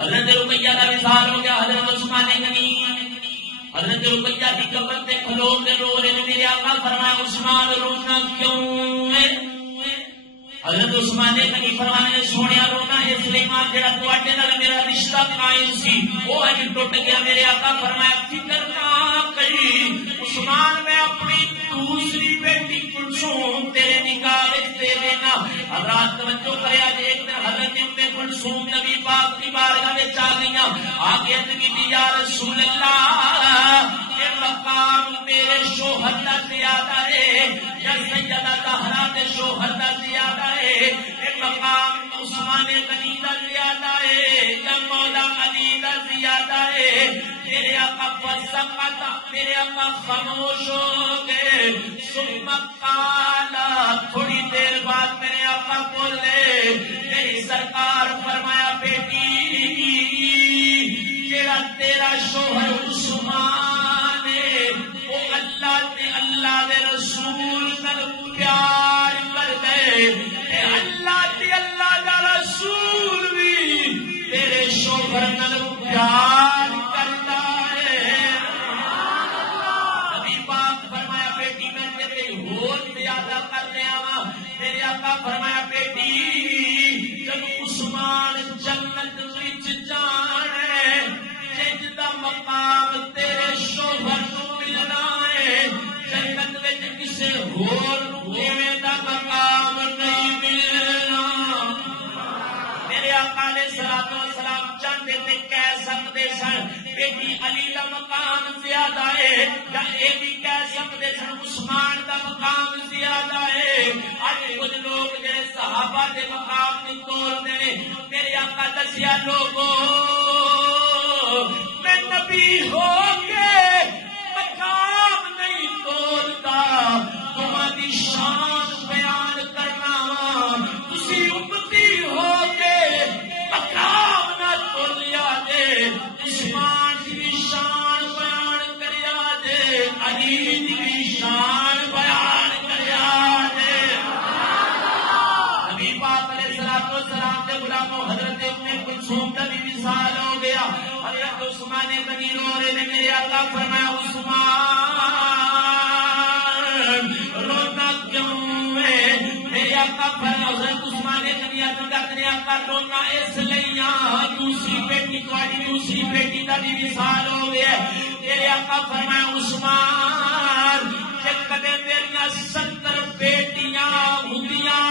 حضرت رقیہ کا وصال ہو گیا. حضرت عثمان غنی حضرت رقیہ کی قبر تے کھلو کے رو رہے ہیں. میرے آقا فرمایا عثمان رونا کیوں ہے؟ حضرت عثمان غنی فرمانے سونیا رونا اس لیے ماں جڑا تواڈے نال میرا رشتہ قائم سی وہ اج ٹوٹ گیا. میرے آقا فرمایا فکر نہ کری عثمان میں اپنی دوسری بیٹی کلثوم تیرے نکاح وچ دے دینا. حضرات توجہ کریا جی. ایک دن حضرت ام کلثوم نبی پاک کی بارگاہ وچ آ گئیاں. آگے کی یا رسول اللہ یہ مقام میرے شوہر کا زیادہ ہے یا سیدہ زہرا کے شوہر کا زیادہ ہے؟ یہ مقام عثمان غنی کا زیادہ ہے یا مولا علی کا زیادہ ہے؟ میرے آقا فسقط میرے آقا خاموش ہو گئے. ثم قال تھوڑی دیر بعد میرے آقا بولے میری سرکار فرمایا بیٹی تیرا تیرا شوہر عثمان ہے وہ اللہ دے رسول نال پیار کر گئے. اللہ دا رسول بھی تیرے شوہر نال پیار کرتا ہے. نبی پاک فرمایا بیٹی میں تیرے اور زیادہ کر لیا وا. میرے آقا فرمایا بیٹی جب عثمان جنت وچ جانے جج دا مقام تیرے شوہر نو ملنا ہے. جنت وچ کسے ہور نو ایویں دا مقام نہیں ملنا. میرے آقا علیہ الصلوۃ والسلام چاہتے تھے کہہ سکتے سن بیٹی علی دا مقام زیادہ ہے یا یہ بھی کہہ سکتے سن عثمان دا مقام زیادہ ہے. اج کچھ لوگ جڑے صحابہ دے مقام نوں تولدے نے. میرے آقا دسیا لوگوں میں نبی ہو کے مقام نہیں تولتا تمہاری شان بیان کرنا وا. تسی امتی ہو کے مقام نہ تولیا جے. عثمان دی شان بیان کریا جے علی دی شان بیان کریا جے. نبی پاک علیہ الصلوۃ والسلام دے غلاموں حضرت ام کلثوم کا بھی وصال ہو گیا. حضرت عثمان غنی رو رہے نے. میرے آقا فرمایا عثمان رونا کیوں ہے؟ میرے آقا فرمایا حضرت عثمان غنی اپنے آقا رونا اس لیے دوسری بیٹی تمہاری دوسری بیٹی کا بھی وصال ہو گیا. میرے آقا فرمایا عثمان کہ کدے تیریاں 70 بیٹیاں ہوندیاں